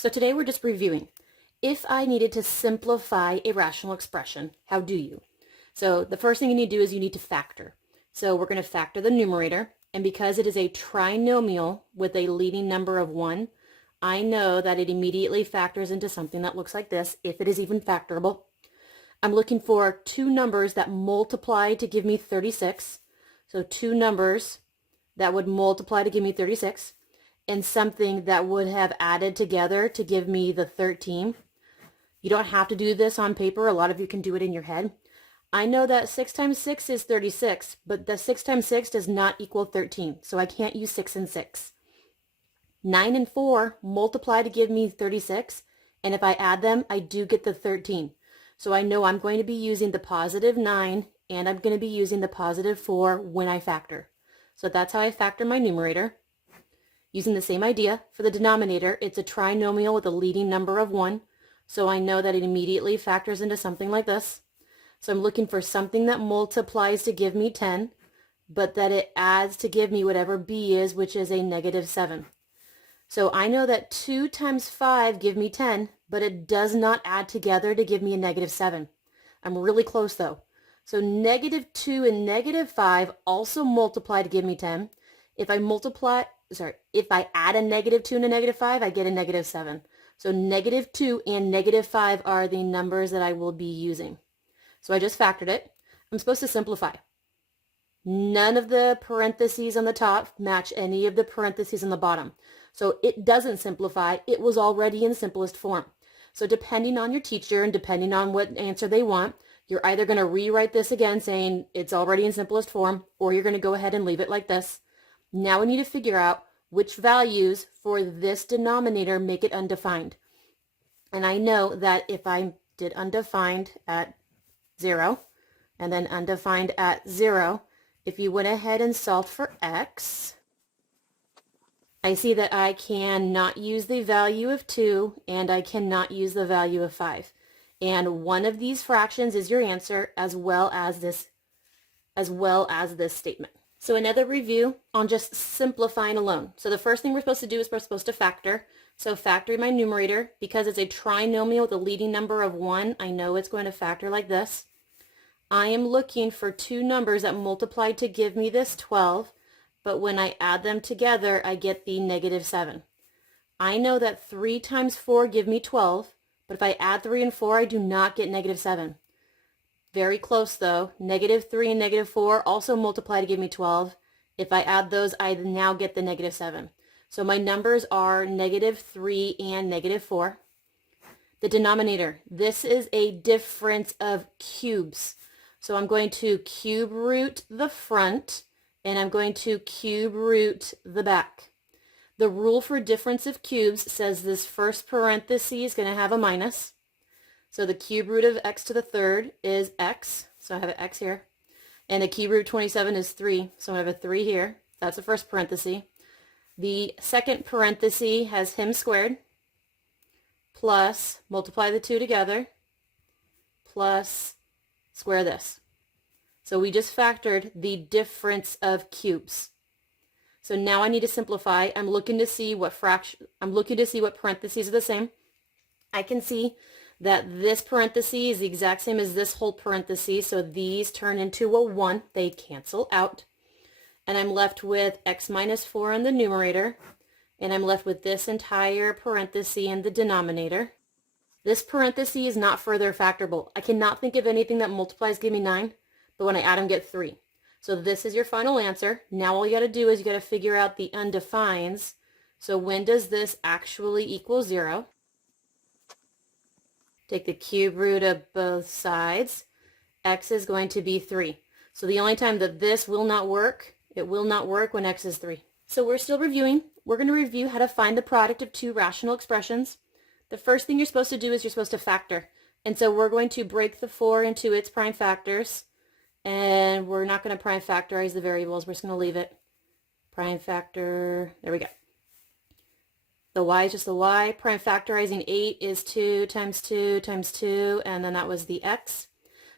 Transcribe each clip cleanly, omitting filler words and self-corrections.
So today we're just reviewing. If I needed to simplify a rational expression, how do you? So the first thing you need to do is you need to factor. So we're going to factor the numerator, and because it is a trinomial with a leading number of 1, I know that it immediately factors into something that looks like this, if it is even factorable. I'm looking for two numbers that multiply to give me 36. So two numbers that would multiply to give me 36. And something that would have added together to give me the 13. You don't have to do this on paper. A lot of you can do it in your head. I know that 6 times 6 is 36, but the 6 times 6 does not equal 13, so I can't use 6 and 6. 9 and 4 multiply to give me 36, and if I add them, I do get the 13. So I know I'm going to be using the positive 9, and I'm going to be using the positive 4 when I factor. So that's how I factor my numerator. Using the same idea, for the denominator, it's a trinomial with a leading number of 1, so I know that it immediately factors into something like this. So I'm looking for something that multiplies to give me 10, but that it adds to give me whatever b is, which is a negative 7. So I know that 2 times 5 give me 10, but it does not add together to give me a negative 7. I'm really close though. So negative 2 and negative 5 also multiply to give me 10. If I add a negative 2 and a negative 5, I get a negative 7. So negative 2 and negative 5 are the numbers that I will be using. So I just factored it. I'm supposed to simplify. None of the parentheses on the top match any of the parentheses on the bottom. So it doesn't simplify. It was already in simplest form. So depending on your teacher and depending on what answer they want, you're either going to rewrite this again saying it's already in simplest form, or you're going to go ahead and leave it like this. Now we need to figure out which values for this denominator make it undefined. And I know that if I did undefined at 0 and then undefined at 0, if you went ahead and solved for x, I see that I cannot use the value of 2 and I cannot use the value of 5. And one of these fractions is your answer, as well as this statement. So another review on just simplifying alone. So the first thing we're supposed to do is we're supposed to factor. So factoring my numerator, because it's a trinomial with a leading number of 1, I know it's going to factor like this. I am looking for two numbers that multiply to give me this 12, but when I add them together, I get the negative 7. I know that 3 times 4 give me 12, but if I add 3 and 4, I do not get negative 7. Very close though. Negative 3 and negative 4 also multiply to give me 12. If I add those, I now get the negative 7. So my numbers are negative 3 and negative 4. The denominator, this is a difference of cubes. So I'm going to cube root the front, and I'm going to cube root the back. The rule for difference of cubes says this first parenthesis is going to have a minus. So the cube root of x to the third is x, so I have an x here. And the cube root of 27 is 3, so I have a 3 here. That's the first parenthesis. The second parenthesis has him squared, plus, multiply the two together, plus square this. So we just factored the difference of cubes. So now I need to simplify. I'm looking to see what parentheses are the same. I can see that this parenthesis is the exact same as this whole parenthesis, so these turn into a 1. They cancel out. And I'm left with x minus 4 in the numerator, and I'm left with this entire parenthesis in the denominator. This parenthesis is not further factorable. I cannot think of anything that multiplies give me 9, but when I add them get 3. So this is your final answer. Now all you got to do is you got to figure out the undefines. So when does this actually equal 0? Take the cube root of both sides. X is going to be 3. So the only time that this will not work, it will not work when x is 3. So we're still reviewing. We're going to review how to find the product of two rational expressions. The first thing you're supposed to do is you're supposed to factor. And so we're going to break the 4 into its prime factors. And we're not going to prime factorize the variables. We're just going to leave it. Prime factor, there we go. The y is just the y. Prime factorizing 8 is 2 times 2 times 2, and then that was the x.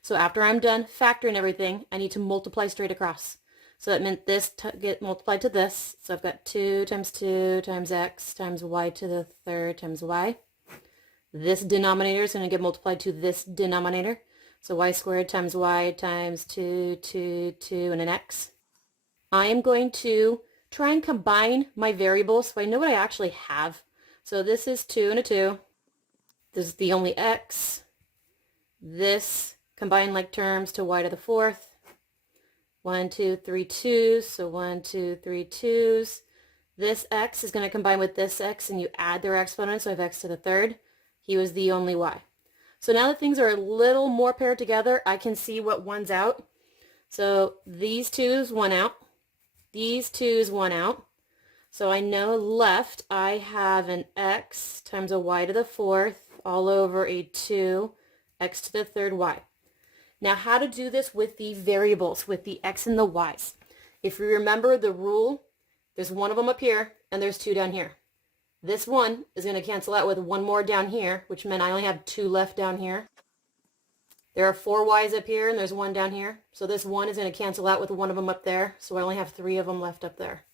So after I'm done factoring everything, I need to multiply straight across. So that meant this get multiplied to this. So I've got 2 times 2 times x times y to the third times y. This denominator is going to get multiplied to this denominator. So y squared times y times 2, 2, 2, and an x. I am going to try and combine my variables so I know what I actually have. So this is 2 and a 2. This is the only x. This combine like terms to y to the fourth. 1, 2, 3 2s, so 1, 2, 3 2s. This x is going to combine with this x, and you add their exponents, so I have x to the third. He was the only y. So now that things are a little more paired together, I can see what one's out. So these 2's one out. These 2's one out. So I know left I have an x times a y to the fourth all over a 2 x to the third y. Now how to do this with the variables, with the x and the y's. If you remember the rule, there's one of them up here and there's 2 down here. This one is going to cancel out with one more down here, which meant I only have 2 left down here. There are 4 y's up here and there's 1 down here. So this 1 is going to cancel out with one of them up there. So I only have 3 of them left up there.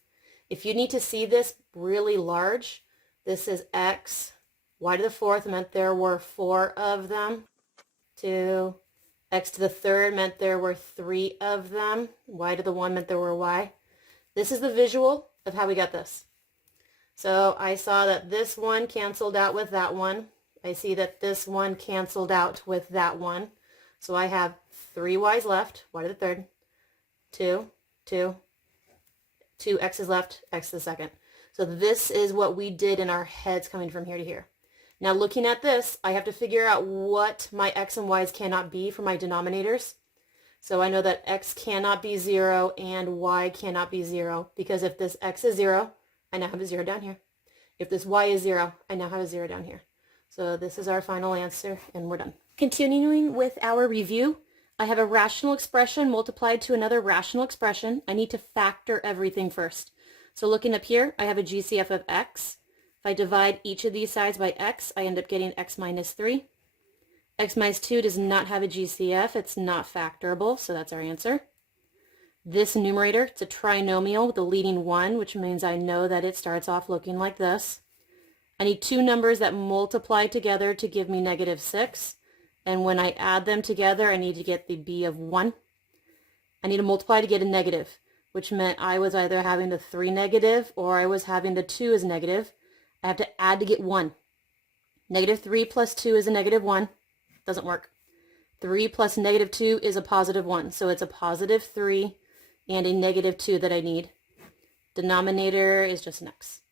If you need to see this really large, this is x, y to the fourth meant there were 4 of them. 2, x to the third meant there were 3 of them. Y to the 1 meant there were y. This is the visual of how we got this. So I saw that this one canceled out with that one. I see that this one canceled out with that one. So I have 3 y's left, y to the third, 2, 2, 2 x's left, x to the second. So this is what we did in our heads coming from here to here. Now looking at this, I have to figure out what my x and y's cannot be for my denominators. So I know that x cannot be 0 and y cannot be 0, because if this x is 0, I now have a 0 down here. If this y is 0, I now have a 0 down here. So this is our final answer, and we're done. Continuing with our review, I have a rational expression multiplied to another rational expression. I need to factor everything first. So looking up here, I have a GCF of x. If I divide each of these sides by x, I end up getting x minus 3. X minus 2 does not have a GCF. It's not factorable, so that's our answer. This numerator, it's a trinomial with a leading 1, which means I know that it starts off looking like this. I need 2 numbers that multiply together to give me negative 6. And when I add them together, I need to get the b of 1. I need to multiply to get a negative, which meant I was either having the 3 negative or I was having the 2 as negative. I have to add to get 1. Negative 3 plus 2 is a negative 1. Doesn't work. 3 plus negative 2 is a positive 1. So it's a positive 3 and a negative 2 that I need. Denominator is just an x.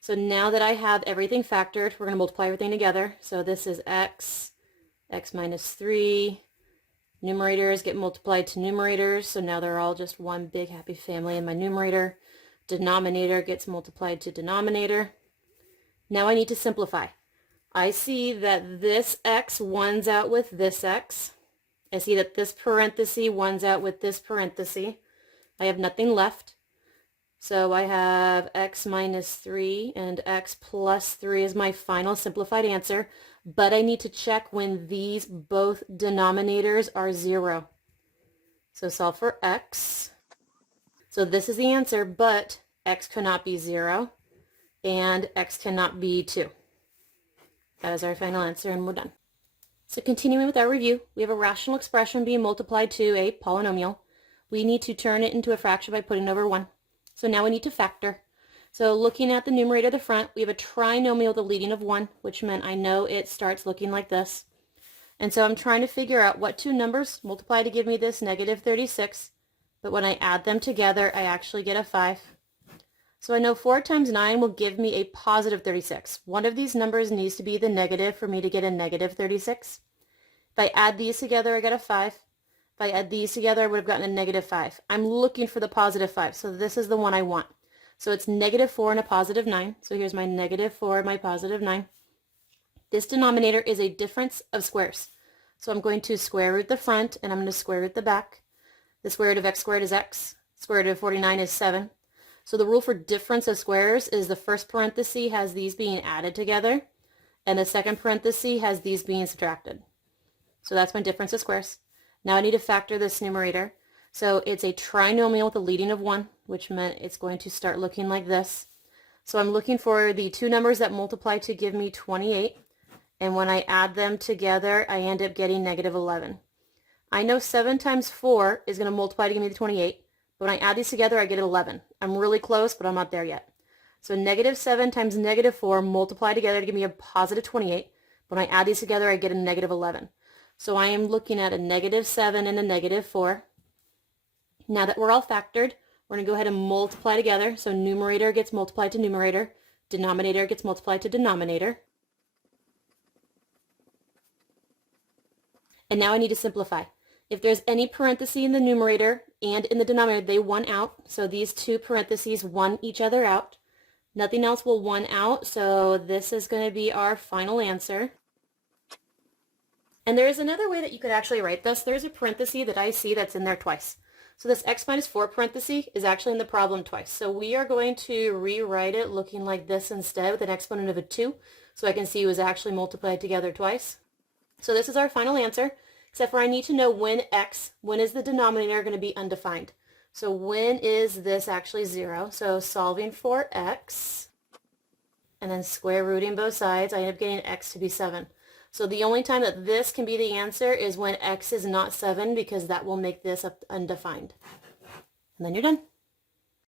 So now that I have everything factored, we're going to multiply everything together. So this is x, x minus 3. Numerators get multiplied to numerators, so now they're all just one big happy family in my numerator. Denominator gets multiplied to denominator. Now I need to simplify. I see that this x ones out with this x. I see that this parenthesis ones out with this parenthesis. I have nothing left. So I have x minus 3 and x plus 3 is my final simplified answer. But I need to check when these both denominators are 0. So solve for x. So this is the answer, but x cannot be 0 and x cannot be 2. That is our final answer, and we're done. So continuing with our review, we have a rational expression being multiplied to a polynomial. We need to turn it into a fraction by putting over 1. So now we need to factor. So looking at the numerator at the front, we have a trinomial with a leading of 1, which meant I know it starts looking like this. And so I'm trying to figure out what 2 numbers multiply to give me this negative 36, but when I add them together, I actually get a 5. So I know 4 times 9 will give me a positive 36. One of these numbers needs to be the negative for me to get a negative 36. If I add these together, I get a 5. If I add these together, I would have gotten a negative 5. I'm looking for the positive 5, so this is the one I want. So it's negative 4 and a positive 9. So here's my negative 4 and my positive 9. This denominator is a difference of squares. So I'm going to square root the front, and I'm going to square root the back. The square root of x squared is x. Square root of 49 is 7. So the rule for difference of squares is the first parenthesis has these being added together, and the second parenthesis has these being subtracted. So that's my difference of squares. Now I need to factor this numerator. So it's a trinomial with a leading of 1, which meant it's going to start looking like this. So I'm looking for the two numbers that multiply to give me 28. And when I add them together, I end up getting negative 11. I know 7 times 4 is going to multiply to give me the 28. But when I add these together, I get 11. I'm really close, but I'm not there yet. So negative 7 times negative 4 multiply together to give me a positive 28. When I add these together, I get a negative 11. So I am looking at a negative 7 and a negative 4. Now that we're all factored, we're going to go ahead and multiply together. So numerator gets multiplied to numerator. Denominator gets multiplied to denominator. And now I need to simplify. If there's any parenthesis in the numerator and in the denominator, they one out. So these two parentheses one each other out. Nothing else will one out, so this is going to be our final answer. And there is another way that you could actually write this. There's a parenthesis that I see that's in there twice. So this x minus 4 parenthesis is actually in the problem twice. So we are going to rewrite it looking like this instead with an exponent of a 2. So I can see it was actually multiplied together twice. So this is our final answer, except for I need to know when is the denominator going to be undefined. So when is this actually 0? So solving for x, and then square rooting both sides, I end up getting x to be 7. So the only time that this can be the answer is when x is not 7, because that will make this undefined. And then you're done.